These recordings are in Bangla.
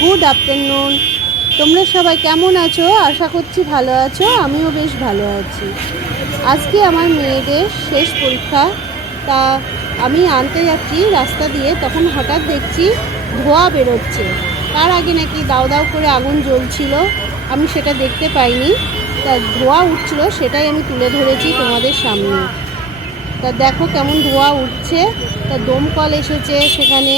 Good afternoon. তোমরা সবাই কেমন আছো? আশা করছি ভালো আছো। আমিও বেশ ভালো আছি। আজকে আমার মেয়েদের শেষ পরীক্ষা, তা আমি আনতে যাচ্ছি রাস্তা দিয়ে, তখন হঠাৎ দেখছি ধোঁয়া বেরোচ্ছে। তার আগে নাকি দাউ দাউ করে আগুন জ্বলছিল, আমি সেটা দেখতে পাইনি। তা ধোঁয়া উঠছিল, সেটাই আমি তুলে ধরেছি তোমাদের সামনে। তা দেখো কেমন ধোঁয়া উঠছে। তা দমকল এসেছে সেখানে।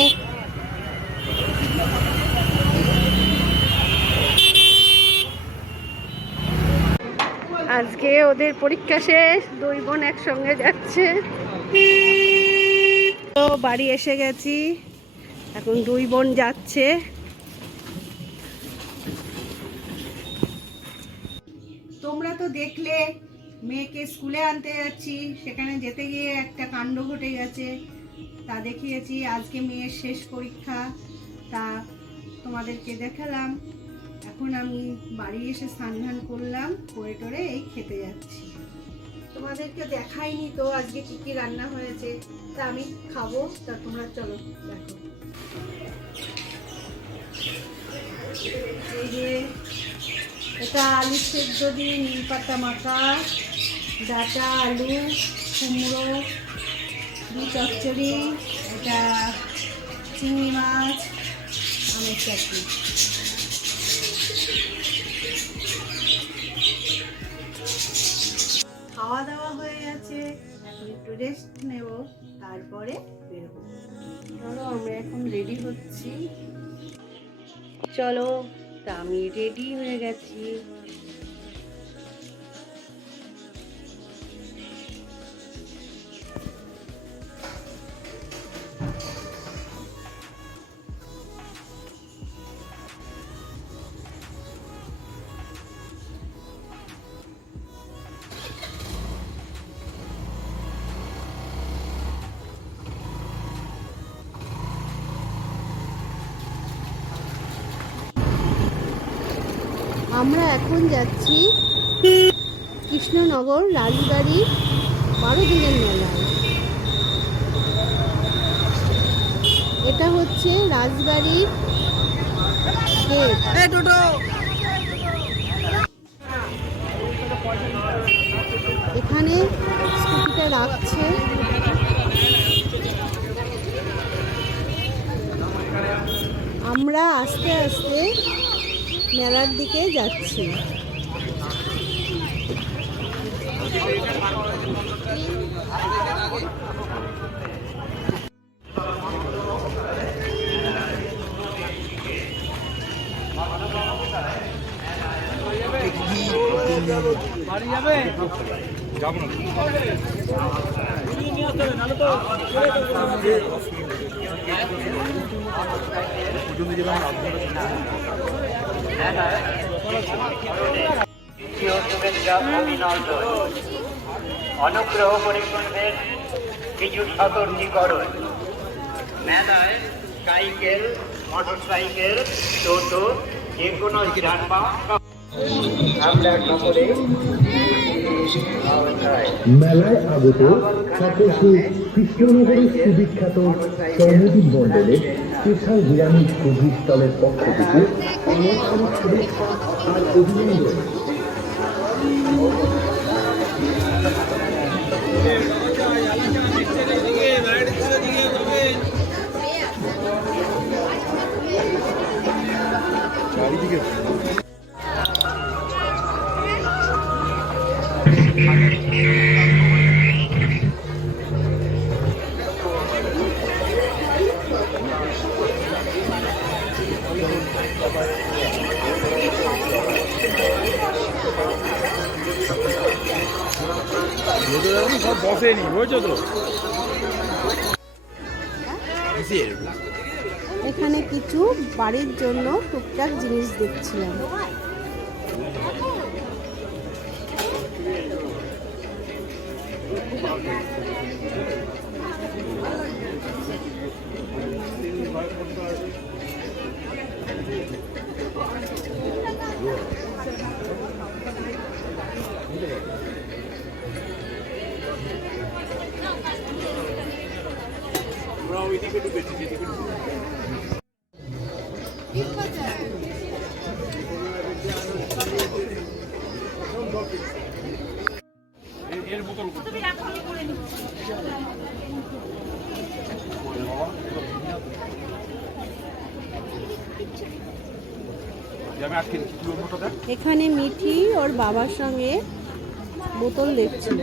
আজকে ওদের পরীক্ষা শেষ, দুই বোন একসঙ্গে যাচ্ছে। তো বাড়ি এসে গেছি, এখন দুই বোন যাচ্ছে। তোমরা তো দেখলে মেয়েকে স্কুলে আনতে যাচ্ছি, সেখানে যেতে গিয়ে একটা কাণ্ড ঘটে গেছে, তা দেখিয়েছি। আজকে মেয়ের শেষ পরীক্ষা, তা তোমাদেরকে দেখালাম। এখন আমি বাড়ি এসে স্নান ধান করলাম, করে টোরে এই খেতে যাচ্ছি। তোমাদেরকে দেখাইনি তো আজকে কি কি রান্না হয়েছে, তা আমি খাবো। তা তোমরা চলো দেখো। এই যে এটা আলু সেদ্ধ দিয়ে নিম পাতা মাখা, ডাঁটা, আলু, কুমড়ো দিয়ে চচ্চড়ি, এটা চিংড়ি মাছ, আমের চাটনি। খাওয়া দাওয়া হয়ে গেছে, এখন একটু রেস্ট নেব, তারপরে বেরোবো। চলো আমরা এখন রেডি হচ্ছি। চলো, তা আমি রেডি হয়ে গেছি। আমরা এখন যাচ্ছি কৃষ্ণনগর রাজবাড়ির 12 দিনের মেলায়। এটা হচ্ছে রাজবাড়ির গেট। এখানে স্কুটিটা রাখছে। আমরা আস্তে আস্তে মেলার দিকে যাচ্ছি। অনুগ্রহ করে শুনবেন কিছু সতর্কীকরণ। মেলায় সাইকেল, মোটরসাইকেল, টোটো, যে কোনো যানবাহন আমরা সকলে মেলায় আগত সকলকে কৃষ্ণনগরের সুবিখ্যাত সৌমদীপ মন্ডলের স্পেশাল বিরিয়ানি কুভির স্টলের পক্ষ থেকে অনেক অনেক শুভেচ্ছা আর অভিনন্দন। সব বসেনি, বুঝছো তো। এখানে কিছু বাড়ির জন্য টুকটাক জিনিস দেখছিলাম। এখানে মিঠি ওর বাবার সঙ্গে বোতল দেখছিল।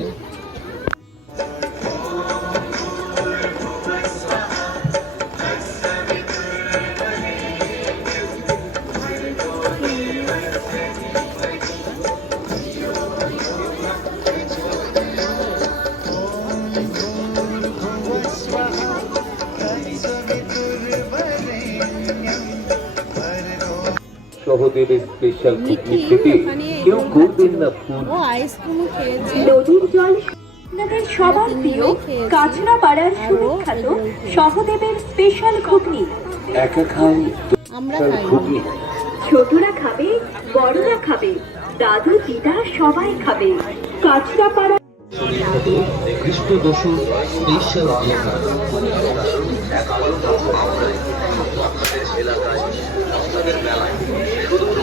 সহদেবের স্পেশাল মিঠি কুকি খেতে ওখানে কেউ এগরোল করবেন খাচ্ছিল। না ভুল। ও আইসক্রিম খেয়েছে। নদীর জল আপনাদের সবার প্রিয় কাঁচরাপাড়ার সুবিখ্যাত সহদেবের স্পেশাল ঘুগনি। একা খাই আমরা তার খাই। ঘুগনি। ছোটরা খাবে, বড়রা খাবে, দাদু দিদা সবাই খাবে। কাঁচরাপাড়া কৃষ্ণ দশু স্পেশাল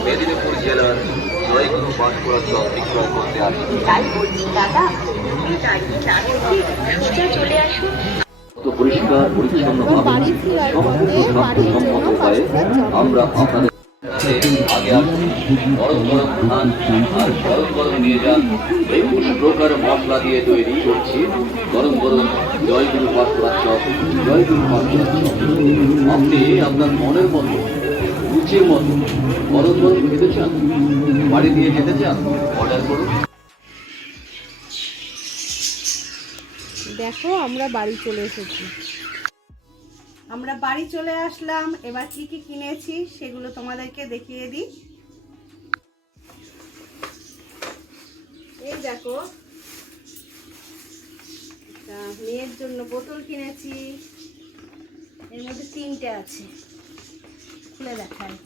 মেদিনীপুর জেলার জয়গুরু বাঁশকুড়া চক বিক্রয় করতে আসে। তাই বলছি দাদা, তুমি দাঁড়িয়ে না থেকে সোজা চলে আসুন। পরিষ্কার পরিচ্ছন্ন এবার বাড়ি ফেরার পথে বাড়ির জন্য পাঁচটা চপ আমরা আপনাদের আগে আসুন, গরম গরম খান আর গরম গরম নিয়ে যান। 21 প্রকার মশলা দিয়ে তৈরি করছি গরম গরম জয়গুরু বাঁশকুড়া চপ। জয়গুরু বাঁশকুড়া চপ আপনি আপনার মনের মতো রুচির মতো গরম গরম খেতে চান, বাড়ি দিয়ে যেতে চান, অর্ডার করুন। দেখো আমরা বাড়ি চলে এসেছি। আমরা বাড়ি চলে আসলাম। এবার কি কি কিনেছি সেগুলো তোমাদেরকে দেখিয়ে দিই। এই দেখো, মেয়ের জন্য বোতল কিনেছি। এর মধ্যে 3টে আছে, খুলে দেখায়।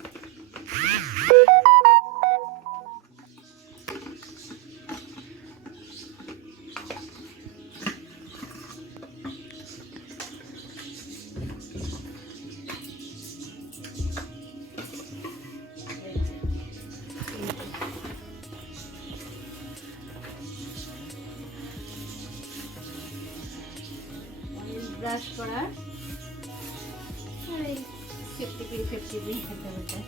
ব্রাশ করার আর এই সেফটি পিন খেতে হতে।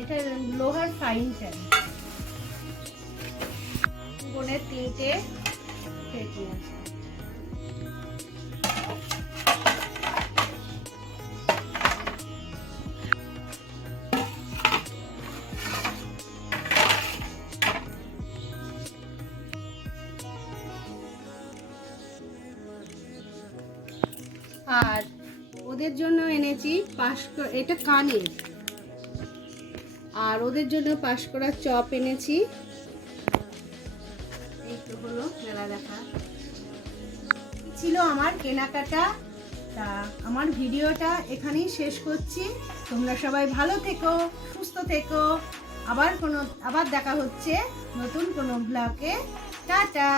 এটা লোহার ফাইন প্যান। বোনের 3টে ফেটি আছে। আর ওদের জন্য এনেছি এটা কানের, আর ওদের জন্য 5 করা চপ এনেছি। এই তো হলো মেলা দেখা। ছিল আমার কেনাকাটা। তা আমার ভিডিওটা এখানেই শেষ করছি। তোমরা সবাই ভালো থেকো, সুস্থ থেকো। আবার দেখা হচ্ছে নতুন কোনো ব্লগে। টাটা।